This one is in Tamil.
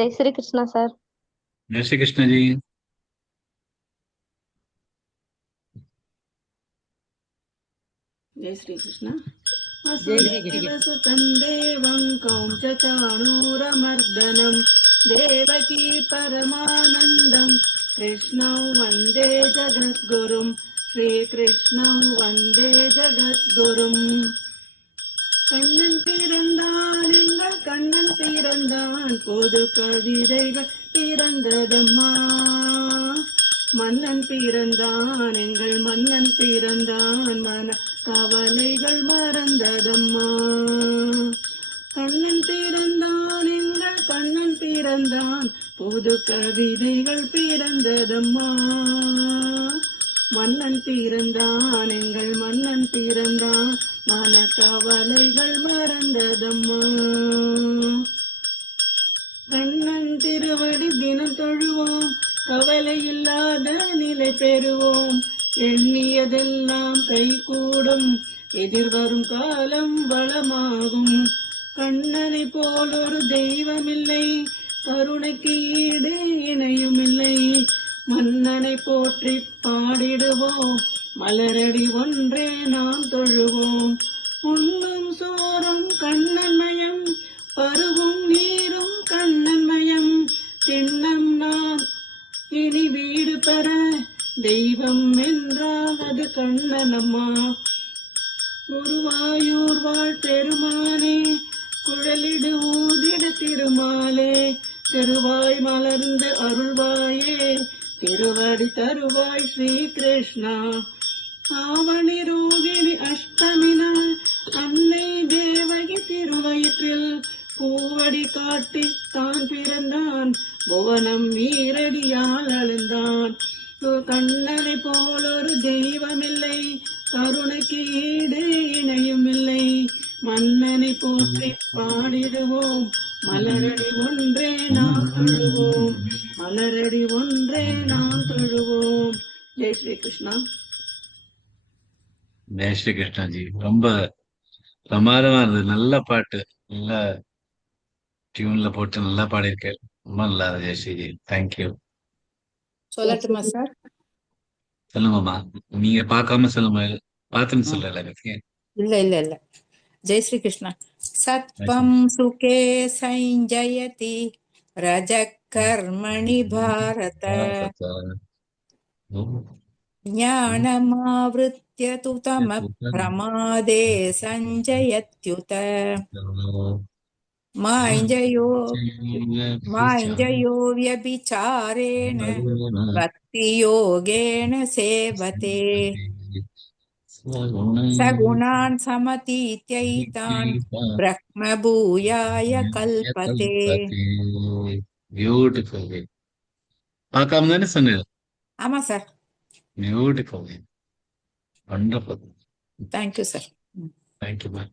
जय श्री कृष्णा सर। जय श्री कृष्ण जी। जय श्री कृष्ण। जय श्री कृष्ण। वसुदेवसुतं देवं कौंसचाणूरमर्दनं देवकी परमानन्दं कृष्णं वन्दे जगद्गुरुं श्रीकृष्णं वन्दे जगद्गुरुम्। கண்ணன் பிறந்தான் எங்கள் கண்ணன் பிறந்தான் பொது கவிதைகள் பிறந்ததம்மா. மன்னன் பிறந்தான் எங்கள் மன்னன் பிறந்தான் மன கவலைகள் மறந்ததம்மா. கண்ணன் பிறந்தான் எங்கள் கண்ணன் பிறந்தான் புது கவிதைகள் பிறந்ததம்மா. மன்னன் பிறந்தான் எங்கள் மன்னன் பிறந்தான் மன கவலைகள் மறந்ததம்மா. கண்ணன் திருவடி தினம் தொழுவோம் கவலை இல்லாத நிலை பெறுவோம். எண்ணியதெல்லாம் கைகூடும் எதிர்வரும் காலம் வளமாகும். கண்ணனை போல் ஒரு தெய்வமில்லை கருணைக்கு ஈடு இணையுமில்லை. மன்னனை போற்றி பாடிடுவோம் மலரடி ஒன்றே நாம் தொழுவோம். உண்ணும் சோறும் கண்ணன்மயம் பருகும் நீரும் கண்ணன்மயம். திண்ணம் நாம் இனி வீடு பெற தெய்வம் என்றால் அது கண்ணனம்மா. குருவாயூர் வாழ் பெருமானே குழலிடு ஊதிட திருமாலே திருவாய் மலர்ந்த அருள்வாயே திருவடி தருவாய் ஸ்ரீ கிருஷ்ணா. ஆவணி ரோகிணி அஷ்டமி நாள் அன்னை தேவகி திருவயிற்றில் பூவடி காட்டி தான் பிறந்தான் புவனம் வீரடியால் அழுந்தான். கண்ணனை போல் ஒரு தெய்வமில்லை கருணைக்கு ஈடு இணையுமில்லை. மன்னனை போற்றி பாடிடுவோம் மலரடி ஒன்றே நாம் தொழுவோம் மலரடி ஒன்றே நாம் தொழுவோம். ஜெய் ஸ்ரீ கிருஷ்ணா. ஜெய் ஸ்ரீ கிருஷ்ணா ஜி. ரொம்ப பிரமாதமா இருந்தது. நல்ல பாட்டு, நல்ல டியூன்ல போட்டு நல்லா பாடியிருக்காரு. ரொம்ப நல்லா இருந்தது ஜெய் ஸ்ரீ ஜி. தேங்க்யூ. சொல்லட்டுமா சார்? சொல்லுங்கம்மா. நீங்க பார்க்காம சொல்லுங்க. பார்த்துன்னு சொல்லல எனக்கு. இல்ல இல்ல இல்ல. जय श्री कृष्ण। सत्वं सुखे संजयति रजः कर्मणि भारत ज्ञानमावृत्य तु तमः प्रमादे संजयत्युत माञ्जयो व्यभिचारेण भक्तियोगेन सेवते सगुणान् समतीत्यैतान् ब्रह्मभूयाय कल्पते। ब्यूटिफुल. பார்க்காம தானே சொன்னது? ஆமா sir. Beautiful. Wonderful. Thank you sir. Thank you ma'am.